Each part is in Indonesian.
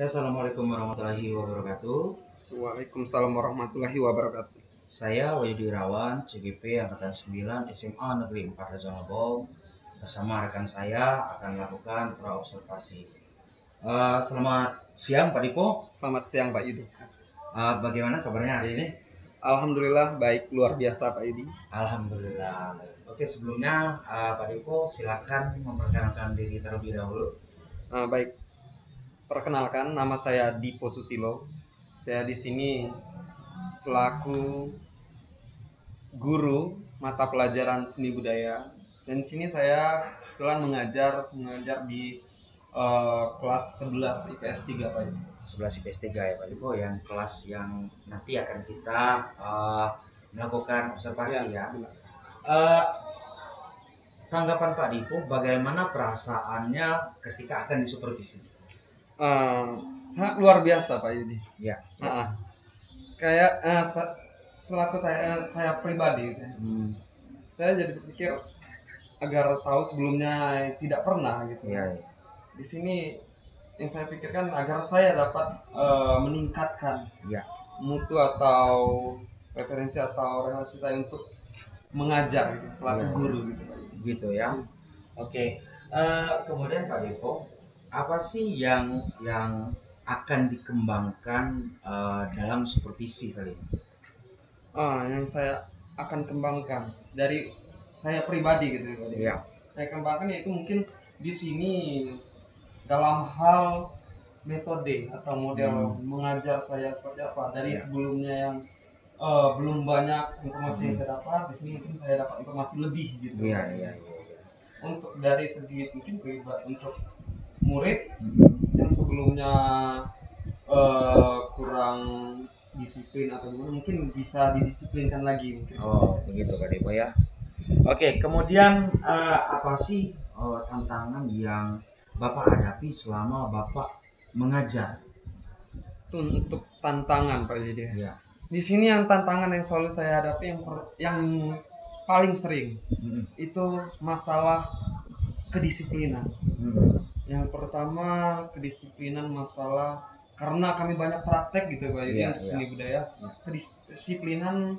Assalamualaikum warahmatullahi wabarakatuh. Waalaikumsalam warahmatullahi wabarakatuh. Saya Wahyudi Irawan, CGP Angkatan 9 SMA Negeri 4 Raja Lebong. Bersama rekan saya akan melakukan praobservasi. Selamat siang Pak Dipo. Selamat siang Pak Yudi. Bagaimana kabarnya hari ini? Alhamdulillah baik, luar biasa Pak Yudi. Alhamdulillah. Oke, sebelumnya Pak Dipo silakan memperkenalkan diri terlebih dahulu. Baik, perkenalkan nama saya Dipo Susilo. Saya di sini selaku guru mata pelajaran seni budaya. Dan di sini saya kebetulan mengajar di kelas 11 IPS 3 Pak Yudi. 11 IPS 3 ya Pak Dipo, yang kelas yang nanti akan kita melakukan observasi ya. Tanggapan Pak Dipo, bagaimana perasaannya ketika akan disupervisi? Sangat luar biasa Pak Yudi. Ya. Kayak selaku saya pribadi gitu. Saya jadi berpikir agar tahu sebelumnya tidak pernah gitu. Ya. Di sini yang saya pikirkan agar saya dapat meningkatkan mutu atau referensi atau relasi saya untuk mengajar gitu, selaku guru gitu. Gitu ya. Oke. Kemudian Pak Dipo, apa sih yang akan dikembangkan dalam supervisi kali ini? Yang saya akan kembangkan dari saya pribadi gitu ya. Saya kembangkan yaitu mungkin di sini dalam hal metode atau model mengajar saya seperti apa dari sebelumnya yang belum banyak informasi yang saya dapat, di sini mungkin saya dapat informasi lebih gitu. Iya. Untuk dari segi mungkin pribadi untuk murid yang sebelumnya kurang disiplin atau gimana, mungkin bisa didisiplinkan lagi mungkin. Oh begitu Pak Dipo ya. Oke, kemudian apa sih tantangan yang Bapak hadapi selama Bapak mengajar? Untuk tantangan Pak Yudi. Ya. Di sini yang tantangan yang selalu saya hadapi yang paling sering itu masalah kedisiplinan. Yang pertama kedisiplinan masalah karena kami banyak praktek gitu Pak Yudi untuk seni budaya. Kedisiplinan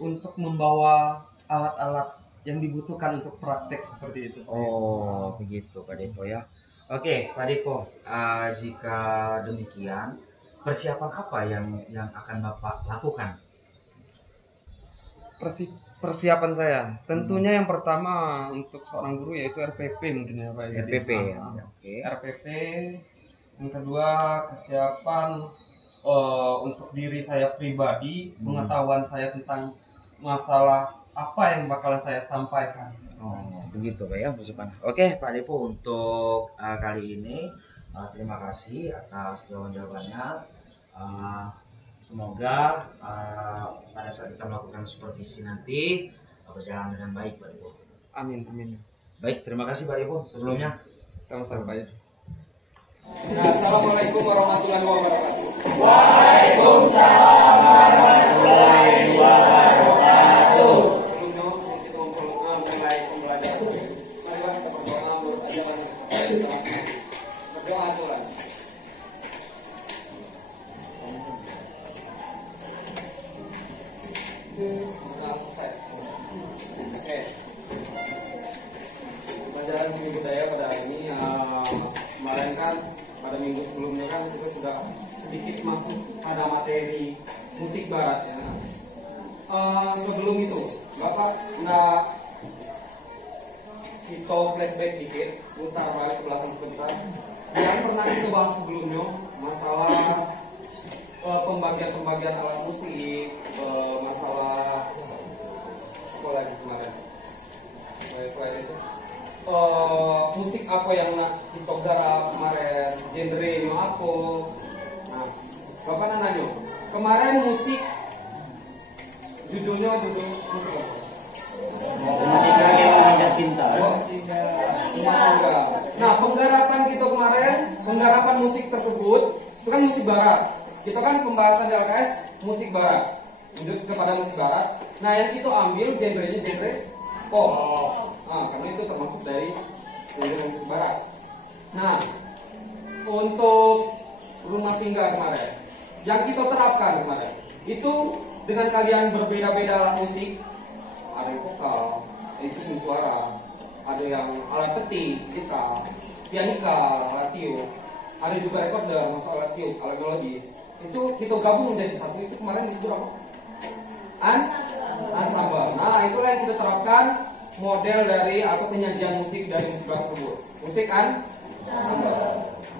untuk membawa alat-alat yang dibutuhkan untuk praktek seperti itu. Oh begitu Pak Dipo ya. Oke Pak Dipo, jika demikian persiapan apa yang akan Bapak lakukan? Persiapan saya tentunya yang pertama untuk seorang guru yaitu RPP mungkin ya Pak. RPP ya. RPP. Yang kedua kesiapan untuk diri saya pribadi, pengetahuan saya tentang masalah apa yang bakalan saya sampaikan. Oh begitu Pak ya persiapan. Oke Pak Dipo, untuk kali ini terima kasih atas jawabannya. Semoga pada saat kita melakukan supervisi nanti berjalan dengan baik Pak Dipo. Amin. Baik, terima kasih Pak Dipo sebelumnya. Sama-sama Pak. Assalamualaikum warahmatullahi wabarakatuh. Waalaikumsalam warahmatullahi wabarakatuh. Sebelum kita mulai pembelajaran, marilah kita berdoa aturan. Selesai. Oke. Pelajaran seni budaya pada hari ini kemarin kan pada minggu sebelumnya kan kita sudah sedikit masuk pada materi musik barat ya. Sebelum itu Bapak nggak kita flashback dikit, putar balik ke belakang sebentar. Yang pernah kita bahas sebelumnya masalah pembagian alat musik, masalah apa lagi kemarin? Selain itu musik apa yang nak kita garap kemarin, genre apa? Nah, Bapak nanya, kemarin musik judul musik apa? Musik yang mengajak cinta. Nah, penggarapan kita kemarin, penggarapan musik tersebut itu kan musik barat. Kita kan pembahasan di LKS musik barat, menunjuk kepada musik barat. Nah, yang kita ambil genre-nya genre pop. Karena itu termasuk dari genre musik barat. Nah, untuk singgah kemarin, yang kita terapkan kemarin, itu dengan kalian berbeda-beda alat musik, ada yang vokal, itu seni suara, ada yang alat petik, gitar, pianika, alat tiup, ada juga recorder, masuk alat tiup, alat melodis. Itu kita gabung menjadi satu. Itu kemarin disebut apa? Ensemble. Nah, itulah yang kita terapkan model dari atau penyajian musik dari musik tersebut. Musik ensemble.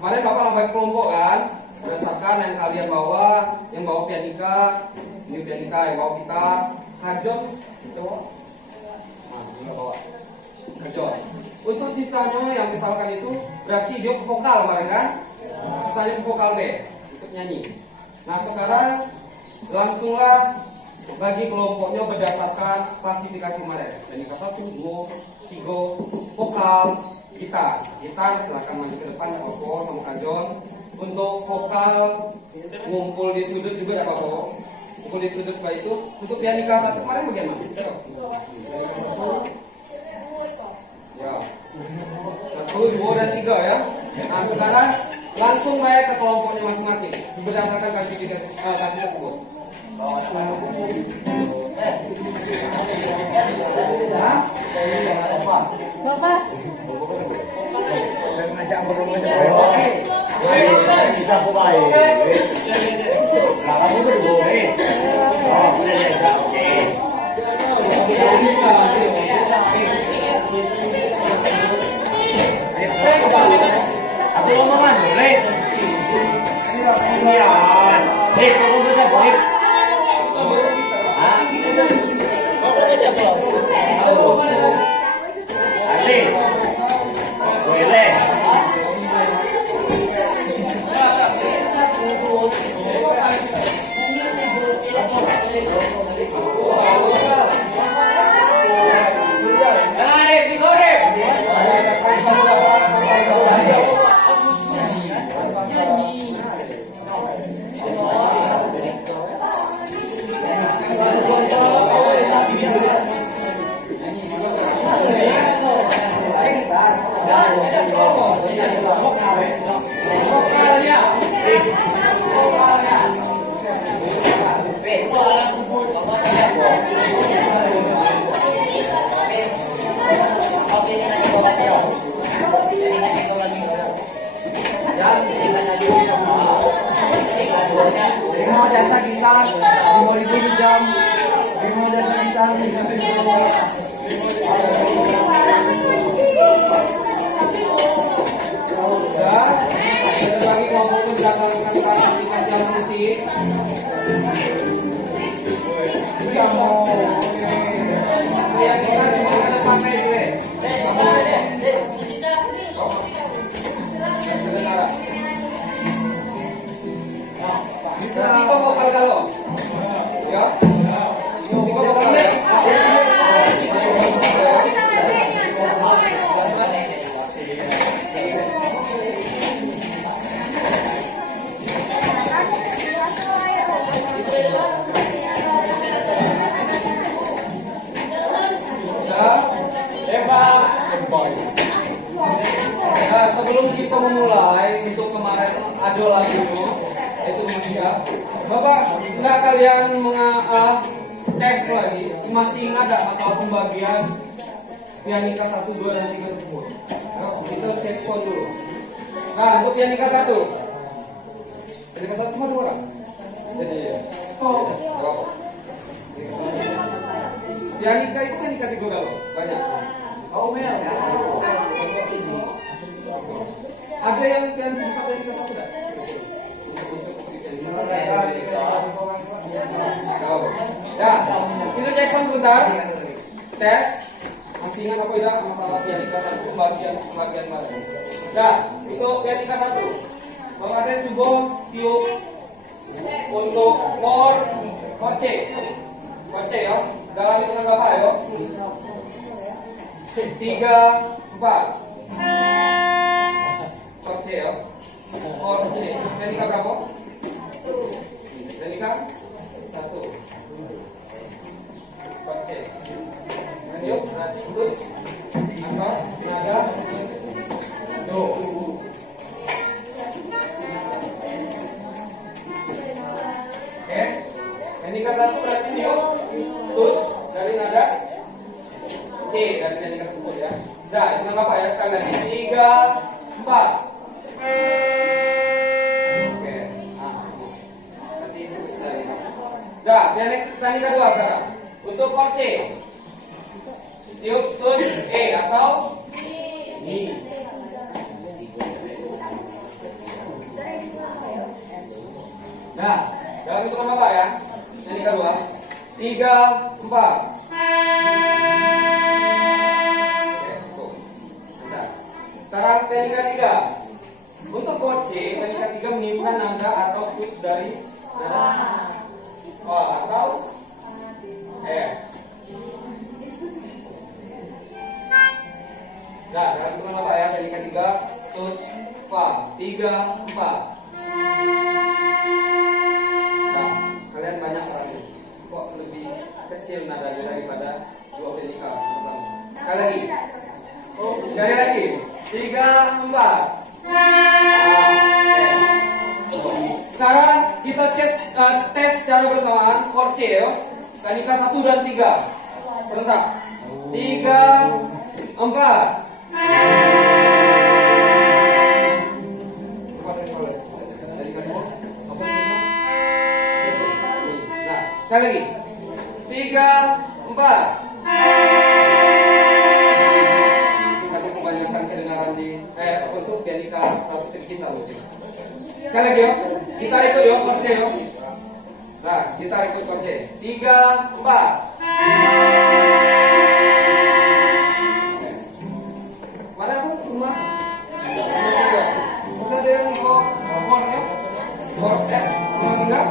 Kemarin Bapak lomba kelompok kan, berdasarkan yang kalian bawa, yang bawa pianika, ini pianika, yang bawa gitar, kajon, itu, nah ini bawa kajon. Untuk sisanya yang misalkan itu berarti dia ke vokal kemarin kan, sisanya ke vokal B, ikut nyanyi. Nah sekarang langsunglah bagi kelompoknya berdasarkan klasifikasi kemarin. Pianika 1, 2, 3, vokal, gitar silahkan maju ke depan Bapak sama kajon. Untuk vokal ngumpul di sudut juga ada Bapak, ngumpul di sudut setelah itu. Untuk pianika 1 kemarin bagaimana? Pianika 1, ya 1, 2, dan 3 ya. Nah sekarang langsung baik ke kelompoknya masing-masing berdasarkan klasifikasi tersebut. Bapak. Bisa bukai. Kalau itu boleh. Oh, boleh ya. Oke. Aku ngomongan boleh. Iya. Hei, kamu bisa boleh. Sebelum kita memulai untuk kemarin ada lagi itu juga Bapak nggak kalian tes lagi masih ingat nggak masalah pembagian pianika 1, 2, dan 3 tersebut? Kita cek sound dulu. Nah untuk pianika 1 cuma 2 orang. Jadi pianika itu pianika 3 galau banyak. Ada yang bisa pianika 1 enggak? Ya, kita cek sebentar. Tes. Masih ingat apa tidak masalah pianika 1 bagian mana? Ya, untuk pianika 1. Bapak ada coba tiup untuk chord C. Chord C ya. Dalam hitungan Bapak ya. 3, 4. Chord C ya. Chord C. Pianika berapa? Pianika 1. Chord C. Lanjut, ikut. Angkat, nada, do. kali kedua sekarang. Untuk chord C. Tiup touch E atau Mi. Nah, dalam hitungan apa ya? Yang kedua, 3, 4. Nah, sekarang teknik 3. Untuk chord C, teknik 3 meniupkan nada atau pitch dari nada O atau F. Nah, dalam hitungan apa ya? Teknik 3, touch Fa. 3, 4. Nah, kalian banyak orangnya. Kok lebih kecil nadanya daripada dua teknika pertama. Sekali lagi. Sekali lagi. 3, 4. Sekarang kita tes secara bersamaan chord C ya. Teknika 1 dan 3. Sebentar. 3, 4. Nah, sekali lagi. 3, 4. Kita kebanyakan kedengaran di untuk pianika satu kita mungkin. Sekali lagi yo. Kita record yo chord C yo. Nah, kita record chord C. 3, 4. Mana aku rumah? Masih ada yang mau chord ya? Chord F masih enggak?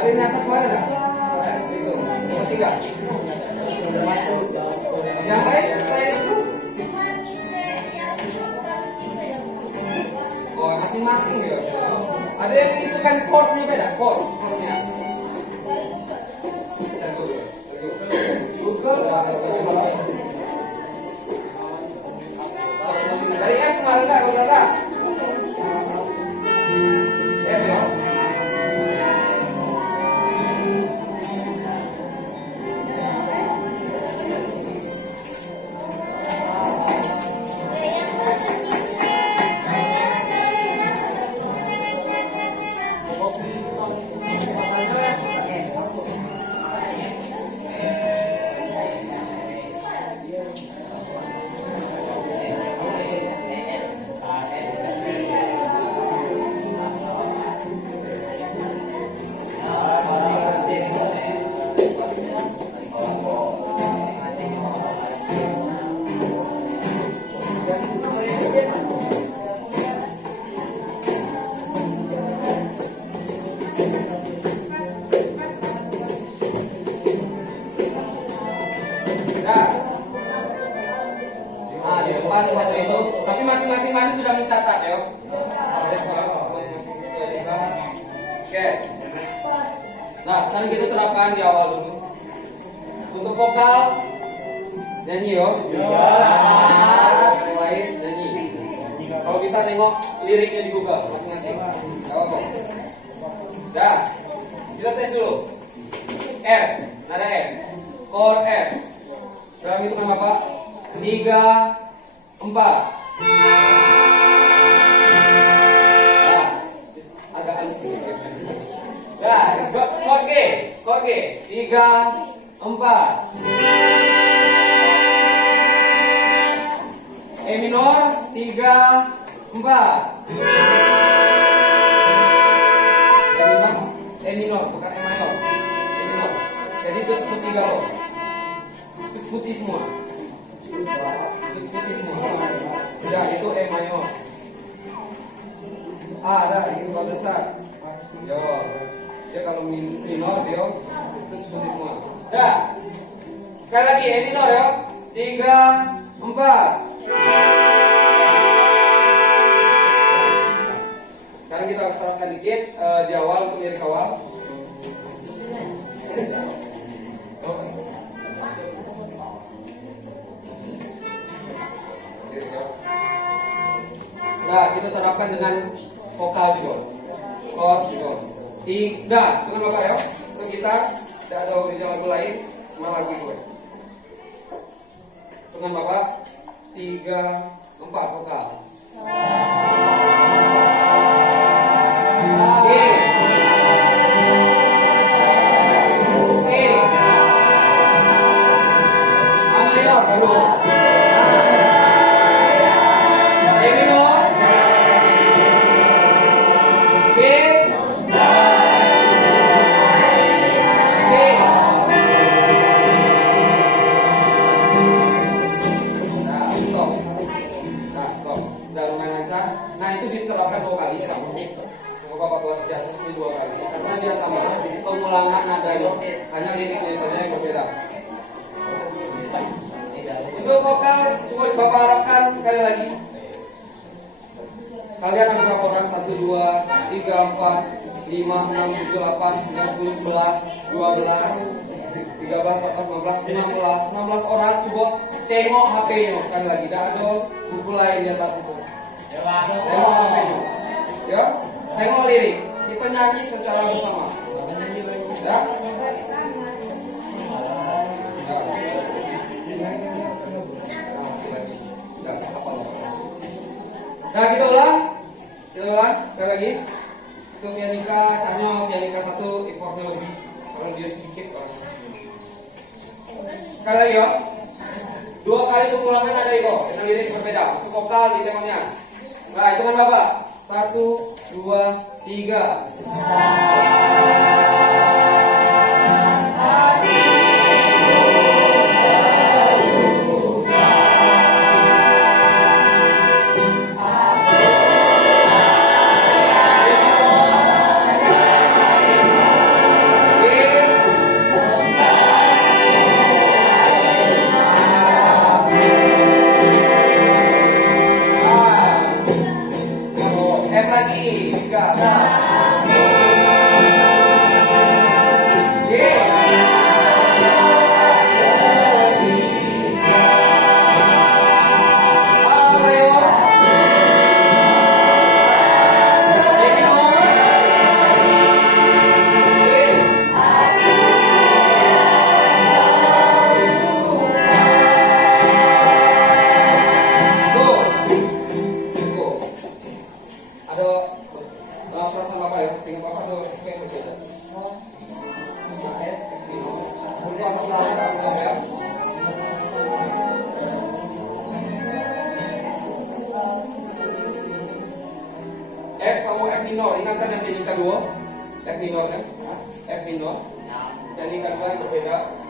Ada yang nyata keluar enggak? Itu. Masih enggak? Yang lain selain itu? Oh, masing-masing gitu. Ada yang itu kan chordnya beda, chordnya. Dari F kemarin enggak, kau F ya. Di depan waktu itu, tapi masing-masing mana sudah mencatat ya. Oke. Nah, sekarang kita terapkan di awal dulu. Untuk vokal nyanyi yo. Yang lain nyanyi. Kalau bisa tengok liriknya di Google masing-masing. Apa? Dah. Kita tes dulu. F, nada F. Chord F. Dalam hitungan Bapak 3, 4. Nah, agak halus sedikit. Nah, chord G, 3, 4. E minor 3, 4. E minor bukan E mayor. E minor. Jadi itu seperti galau. Itu putih semua. Ya, itu E mayor. Ada itu kalau besar. Yo, dia kalau minor dia itu seperti semua. Dah. Sekali lagi E minor ya. 3, 4. Sekarang kita terapkan dikit di awal untuk lirik awal. Nah, kita terapkan dengan vokal juga. Chord juga. Tidak, dengan Bapak ya. Untuk kita tidak ada original lagu lain, cuma lagu itu. Dengan Bapak 3, 4 vokal. Aduh. E minor. B. B. Nah, stop. Nah, stop. Udah lumayan lancar. Nah, itu diterapkan 2 kali sama. Bapak buat di atas ini 2 kali. Karena dia sama pengulangan nadanya. Hanya liriknya saja yang berbeda. Untuk vokal coba Bapak harapkan sekali lagi. Kalian ada berapa orang? 1, 2, 3, 4, 5, 6, 7, 8, 9, 10, 11, 12, 13, 14, 15, 16 orang. Coba tengok HP-nya sekali lagi. Tidak ada buku lain di atas itu. Tengok HP-nya. Ya, tengok lirik. Kita nyanyi secara bersama. Ya. Nah, kita ulang. Sekali lagi. Itu pianika, Canyo, pianika 1, ekornya lebih. Kalau dia sedikit, sekali lagi ya. 2 kali pengulangan ada Iko. Dengan lirik berbeda. Itu vokal di temanya. Nah, hitungan Bapak. 1, 2, 3. F sama F minor, ingatkan yang teknik kedua. F minor kan? F minor. Teknik kedua yang berbeda.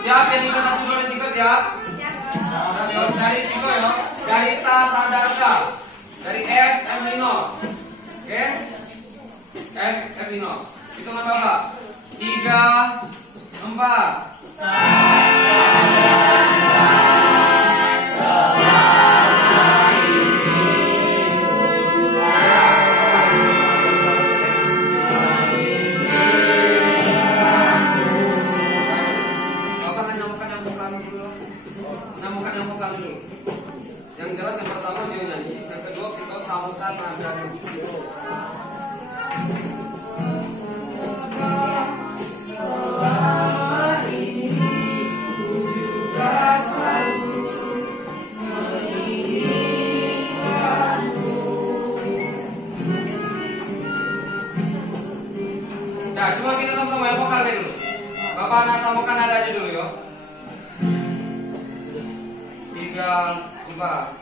Siap yang nikah 1, 2, dan 3 siap? Dari siko ya. Dari ta standar ka. Dari F minor. Oke? F minor. Hitungan Bapak. 3, 4. Yang jelas yang pertama dia nyanyi, yang kedua kita sambungkan nadanya. Nah, coba kita sama-sama yang vokal dulu. Bapak nak sambungkan nadanya dulu ya. 3, 4.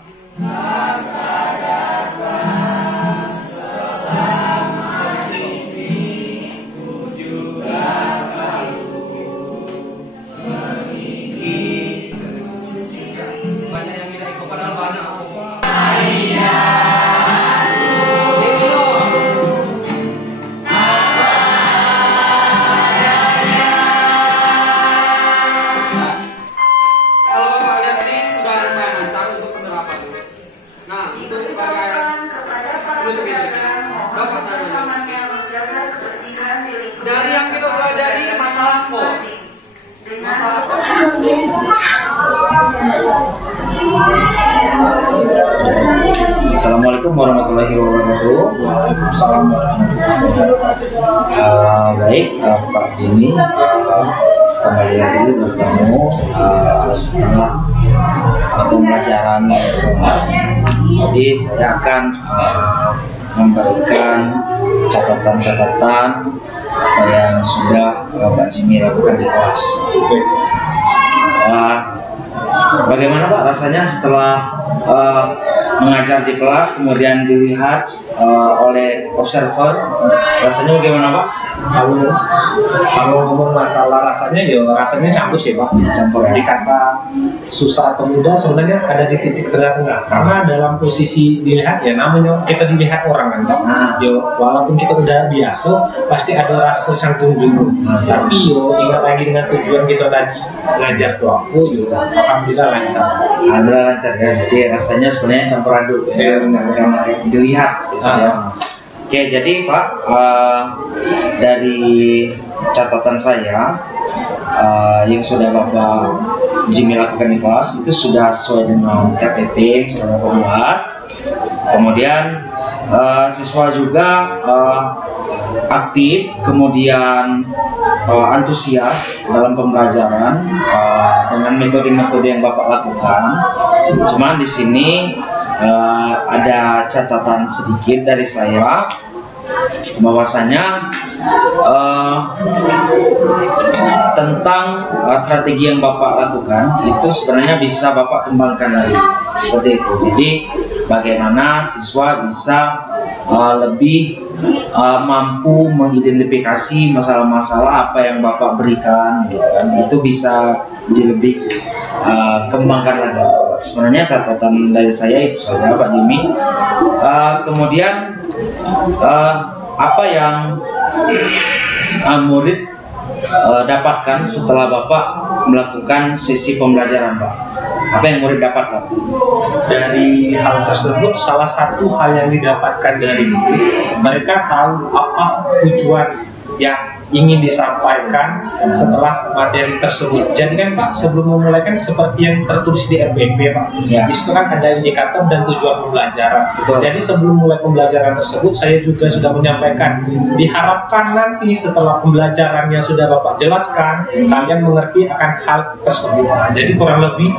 Banyak yang tidak ikut padahal banyak. Nah, untuk sebagai Assalamualaikum warahmatullahi wabarakatuh. Waalaikumsalam warahmatullahi wabarakatuh. Baik, Pak Jimmy, kembali lagi bertemu setelah pembelajaran kelas. Jadi saya akan memberikan catatan-catatan yang sudah Pak Jimmy lakukan di kelas. Bagaimana Pak rasanya setelah mengajar di kelas kemudian dilihat oleh observer, rasanya bagaimana Pak? Kalau ngomong masalah rasanya, ya rasanya campur sih Pak. Campur ya. Dikata susah atau mudah sebenarnya ada di titik tengah-tengah. Karena dalam posisi dilihat ya namanya kita dilihat orang kan Pak. Yo walaupun kita udah biasa pasti ada rasa canggung juga. Tapi yo ingat lagi dengan tujuan kita tadi ngajar tuh aku yo alhamdulillah lancar. Alhamdulillah lancar ya. Jadi rasanya sebenarnya campur aduk ya. Dilihat gitu ya. Oke, jadi Pak, dari catatan saya yang sudah Bapak Jimmy lakukan di kelas itu sudah sesuai dengan KPT yang sudah Bapak buat. Kemudian siswa juga aktif, kemudian antusias dalam pembelajaran dengan metode-metode yang Bapak lakukan. Cuman di sini ada catatan sedikit dari saya bahwasanya tentang strategi yang Bapak lakukan itu sebenarnya bisa Bapak kembangkan lagi seperti itu. Jadi bagaimana siswa bisa lebih mampu mengidentifikasi masalah-masalah apa yang Bapak berikan gitu kan, itu bisa lebih kembangkan lagi. Sebenarnya catatan dari saya itu saja Pak Jimmy. Kemudian apa yang murid dapatkan setelah Bapak melakukan sesi pembelajaran Pak? Apa yang murid dapatkan? Dari hal tersebut salah satu hal yang didapatkan dari murid, mereka tahu apa tujuan yang ingin disampaikan setelah materi tersebut. Jadi kan Pak, sebelum memulai kan seperti yang tertulis di RPP Pak, di situ kan ada indikator dan tujuan pembelajaran. Jadi sebelum mulai pembelajaran tersebut saya juga sudah menyampaikan, diharapkan nanti setelah pembelajaran yang sudah Bapak jelaskan kalian mengerti akan hal tersebut. Nah, jadi kurang lebih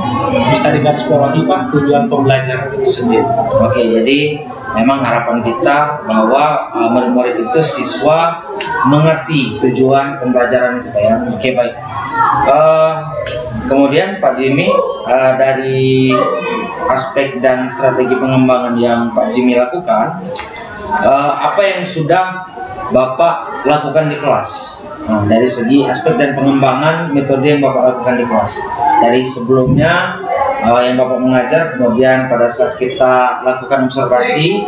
bisa digarisbawahi Pak tujuan pembelajaran itu sendiri. Oke, jadi memang harapan kita bahwa murid-murid itu siswa mengerti tujuan pembelajaran itu Pak ya. Oke, baik. Kemudian Pak Jimmy, dari aspek dan strategi pengembangan yang Pak Jimmy lakukan, apa yang sudah Bapak lakukan di kelas? Nah, dari segi aspek dan pengembangan metode yang Bapak lakukan di kelas, dari sebelumnya yang Bapak mengajar, kemudian pada saat kita lakukan observasi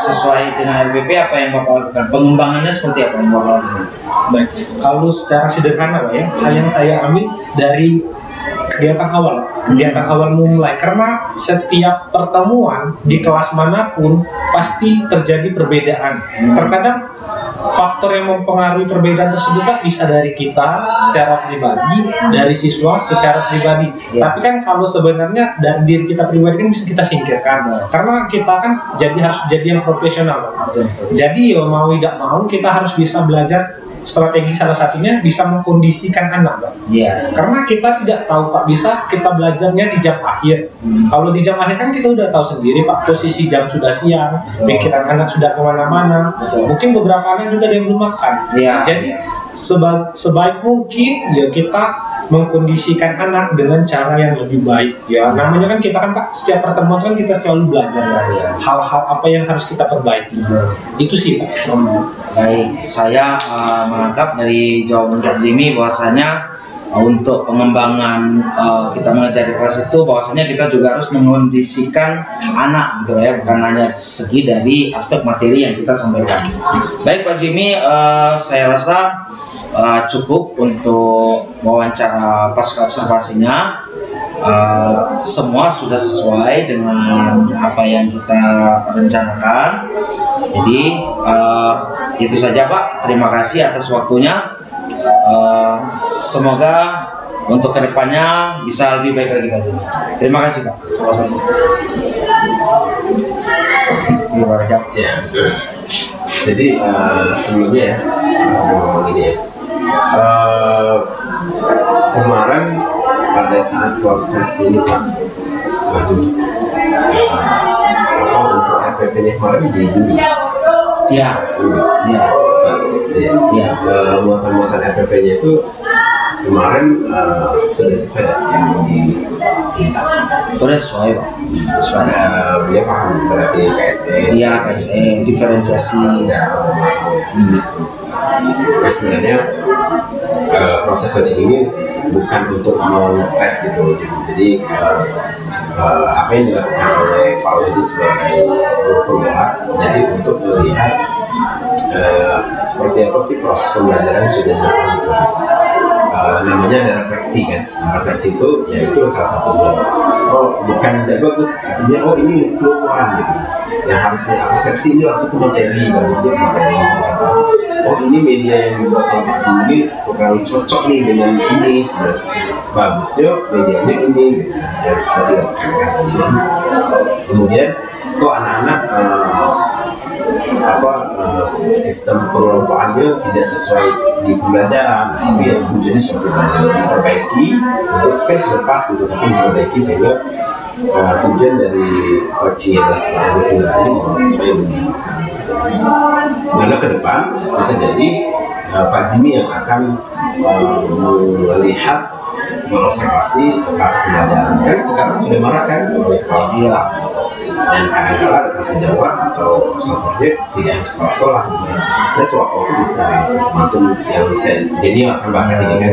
sesuai dengan RPP, apa yang Bapak lakukan? Pengembangannya seperti apa yang Bapak lakukan? Baik, kalau secara sederhana Pak ya, hal yang saya ambil dari kegiatan awal memulai, karena setiap pertemuan di kelas manapun pasti terjadi perbedaan. Terkadang faktor yang mempengaruhi perbedaan tersebut kan bisa dari kita secara pribadi, dari siswa secara pribadi. Tapi kan kalau sebenarnya dari diri kita pribadi kan bisa kita singkirkan, karena kita kan harus jadi yang profesional. Jadi ya mau tidak mau kita harus bisa belajar strategi, salah satunya bisa mengkondisikan anak Pak. Karena kita tidak tahu Pak, bisa kita belajarnya di jam akhir. Kalau di jam akhir kan kita udah tahu sendiri Pak, posisi jam sudah siang, pikiran anak sudah kemana-mana. Mungkin beberapa anak juga ada yang belum makan. Jadi sebaik mungkin ya kita mengkondisikan anak dengan cara yang lebih baik. Ya namanya kan kita kan Pak, setiap pertemuan kan kita selalu belajar hal-hal apa yang harus kita perbaiki. Itu sih Pak. Baik, saya menangkap dari jawaban Pak Jimmy bahwasanya untuk pengembangan kita mengajar di kelas itu bahwasanya kita juga harus mengkondisikan anak gitu ya, bukan hanya segi dari aspek materi yang kita sampaikan. Baik Pak Jimmy, saya rasa cukup untuk wawancara pasca observasinya. Semua sudah sesuai dengan apa yang kita rencanakan. Jadi itu saja Pak. Terima kasih atas waktunya. Semoga untuk kedepannya bisa lebih baik lagi Pak. Terima kasih Pak. Sama-sama. di Rajab. Ya. Jadi sebelumnya ya, ngomong ini ya. Kemarin pada saat proses ini Pak, waduh, untuk RPP-nya kemarin di dulu. Ya, ya, Ya. Muatan-muatan RPP-nya itu kemarin sudah sesuai yang diminta. udah sesuai Pak. Sesuai. Beliau paham berarti KSE. Iya, KSE diferensiasi. Nah, sebenarnya proses coaching ini bukan untuk mengetes gitu. Jadi apa yang dilakukan oleh Pak Wedi sebagai guru penggerak, jadi untuk melihat seperti apa sih proses pembelajaran yang sudah dilakukan di kelas. Namanya ada refleksi kan. Refleksi itu yaitu salah satunya. Oh, bukan tidak bagus, artinya oh ini kelupaan gitu. Yang harusnya persepsi ini langsung ke materi, bagusnya ke materi. Oh ini media yang dibuat sama Pak ini kurang cocok nih dengan ini sebenarnya. Bagusnya medianya ini gitu. Dan seperti yang saya katakan. Kemudian kok anak-anak sistem pengelompokannya tidak sesuai di pembelajaran, itu yang menjadi suatu pelajaran diperbaiki untuk kan sudah pas gitu, tapi diperbaiki sehingga tujuan dari coaching adalah ini sesuai dengan mana ke depan bisa jadi Pak Jimmy yang akan melihat mengobservasi pelajaran kan sekarang sudah marah kan oleh kepala sekolah dan kadang-kadang kasih jawab atau subjek tidak harus kepala sekolah dan sewaktu itu bisa mantul yang bisa jadi akan bahasa ini kan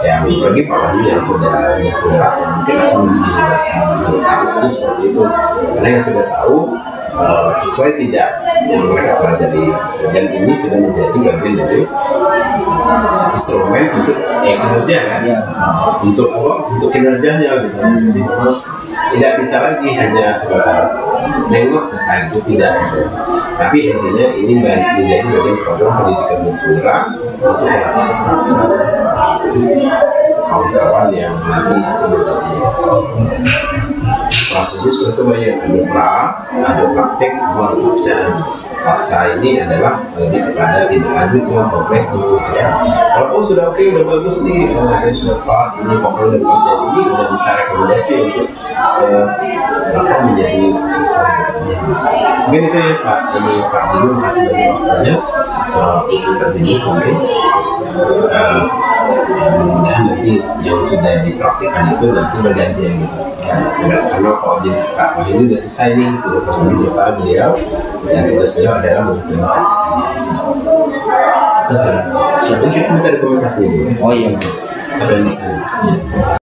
yang bagi Pak Wahyu yang sudah bergerak yang mungkin akan melibatkan harusnya seperti itu karena yang sudah tahu sesuai tidak yang mereka pelajari dan ini sudah menjadi bagian dari instrumen untuk kinerja kan untuk apa untuk kinerjanya gitu jadi memang tidak bisa lagi hanya sebatas nengok selesai itu tidak gitu. Tapi intinya ini menjadi bagian program pendidikan berkurang untuk kawan-kawan yang nanti menjadi prosesnya sudah kebayang ada praktek semua pasca ini adalah lebih kepada tindak lanjut yang progresif ya. Walaupun sudah oke, udah bagus nih, jadi sudah pas ini pokoknya udah pas jadi ini udah bisa rekomendasi untuk menjadi peserta. Mungkin itu ya Pak, demi Pak Jimmy masih dari waktunya peserta Jimmy mungkin mudah-mudahan nanti yang sudah dipraktikkan itu nanti berganti gitu. Karena kalau jadi Pak ini udah selesai nih, tugas lagi selesai beliau dan tugas beliau adalah mengimplementasikan. Siapa kita minta dokumentasi ini? Oh iya. Sampai di sana.